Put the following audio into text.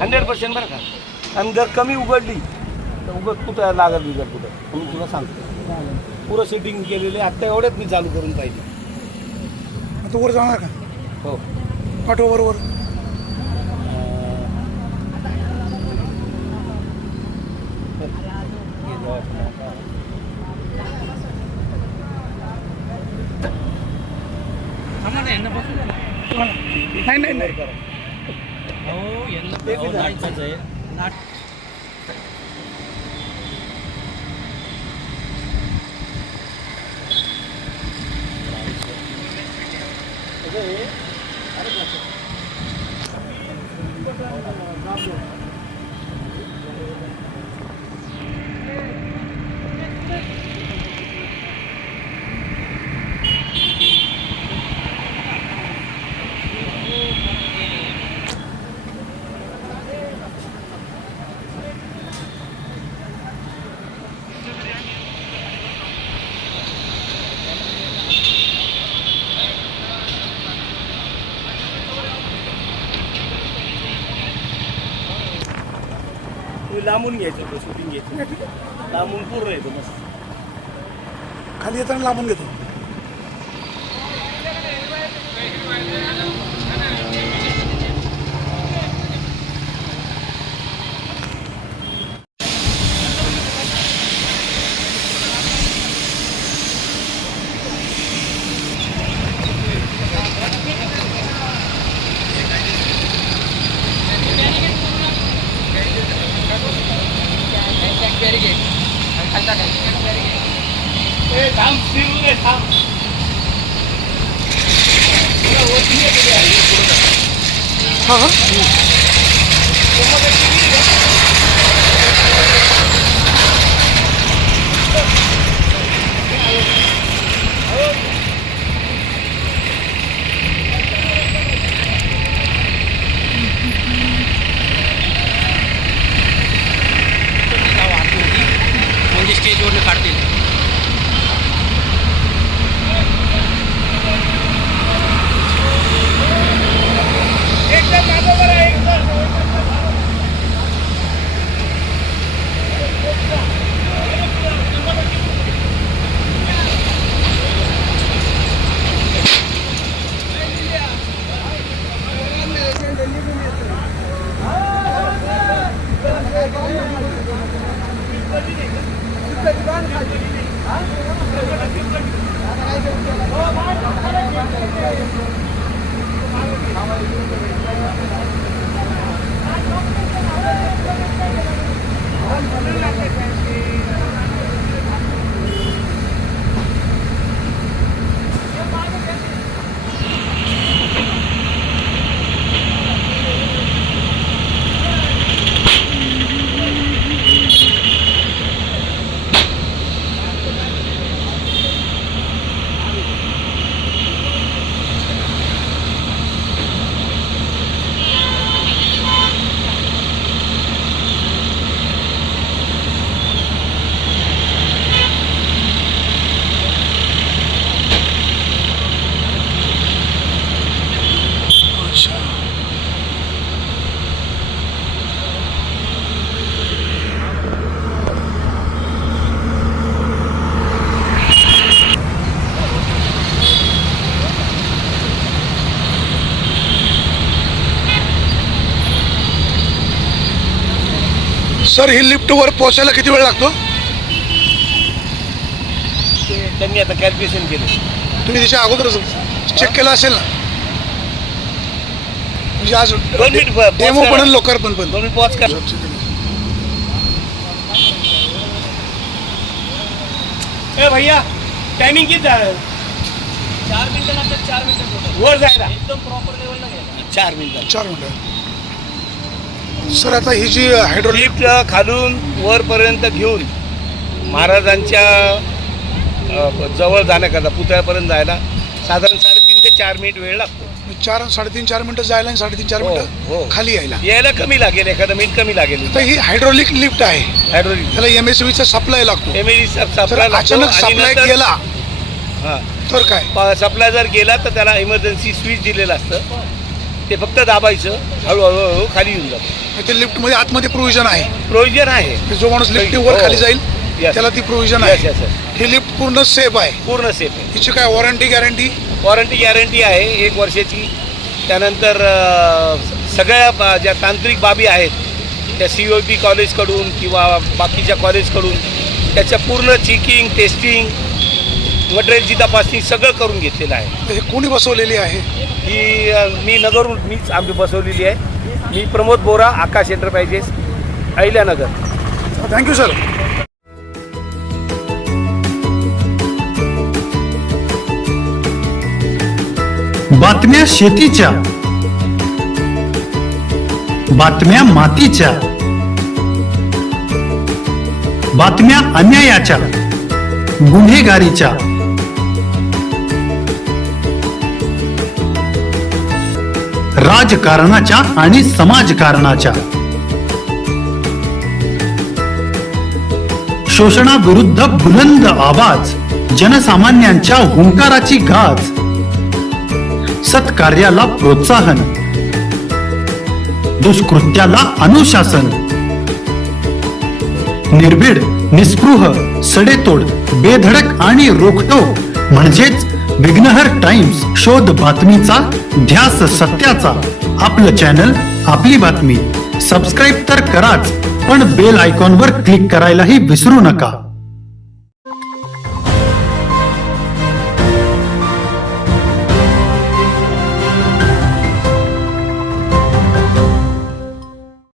100% बरं का. आणि जर कमी उघडली तर उघड कुठं लागत बिगड कुठं मी तुला सांगतो. पुरं सेटिंग केलेले आत्ता एवढ्यात मी चालू करून पाहिजे. आता वर जाणार का? हो पाठवा बरोबर. नाही नाही नाही लांबून घ्यायचं होतं शूटिंग घ्यायचं लांबून पूर्ण येतो मस्त. खाली येताना लांबून घेतो. हां हां म्हणजे स्टेजवरनं काढतील. सर ही लिफ्ट वर पोहोचायला किती वेळ लागतो? त्यांनी आता कॅल्क्युलेशन केलं. तुम्ही त्याच्या अगोदरच चेक केलं असेल ना? म्हणजे आज 2 मिनिट डेमो पण लोकार्पण पण 2 मिनिट पॉज कर. ए भैया टायमिंग किती झालं? 4 मिनिटं लागतात. 4 मिनिटं वर जायला एकदम प्रॉपर लेवलला घ्यायला. 4 मिनिटं. 4 मिनिटं. सर आता ही जी हायड्रोलिफ्ट लिफ्ट खालून वरपर्यंत घेऊन महाराजांच्या जवळ जाण्याकरता पुतळ्यापर्यंत जायला साधारण 3.5 ते 4 मिनिट वेळ लागतो. 3.5-4 मिनिटं जायला आणि 3.5-4 हो. मिनिटं खाली यायला कमी लागेल, एखादं मिनिट कमी लागेल. तर ही हायड्रोलिक लिफ्ट आहे, हायड्रोलिक त्याला MSVचा सप्लाय लागतो. सप्लाय अचानक सप्लाय गेला हां तर काय? सप्लाय जर गेला तर त्याला इमर्जन्सी स्विच दिलेलं असतं. ते फक्त दाबायचं, हळूहळू खाली येऊन जातं. ते लिफ्टमध्ये आतमध्ये प्रोव्हिजन आहे. प्रोव्हिजन आहे. जो माणूस लिफ्ट वर हो. खाली जाईल Yes. त्याला ती प्रोव्हिजन Yes, आहे. yes, yes. ही लिफ्ट पूर्ण सेफ आहे. पूर्ण सेफ आहे. हिची काय वॉरंटी गॅरंटी? वॉरंटी गॅरंटी आहे 1 वर्षाची. त्यानंतर सगळ्या ज्या तांत्रिक बाबी आहेत त्या COP कॉलेजकडून किंवा बाकीच्या कॉलेजकडून त्याच्या पूर्ण चेकिंग, टेस्टिंग, मटेरियलची तपासणी सगळं करून घेतलेलं आहे. हे कोणी बसवलेली आहे? ही मी नगरहून मीच आम्ही बसवलेली आहे. मी Pramod Bora, Akash enterprises, Ahilyanagar. Thank you sir. बातम्या शेतीच्या, बातम्या मातीच्या, बातम्या अन्यायाच्या, गुन्हेगारीच्या, राजकारणाच्या आणि समाजकारणाच्या, शोषणाविरुद्ध बुलंद आवाज, जनसामान्यांच्या हुंकाराची गाज, सत्कार्याला प्रोत्साहन, दुष्कृत्याला अनुशासन, निर्भीड, निस्पृह, सडेतोड, बेधडक आणि रोखठोक म्हणजेच विघ्नहर टाइम्स. शोध बातमीचा, ध्यास सत्याचा. आपलं चॅनल, आपली बातमी. सबस्क्राईब तर कराच, पण बेल आयकॉनवर क्लिक करायलाही विसरू नका.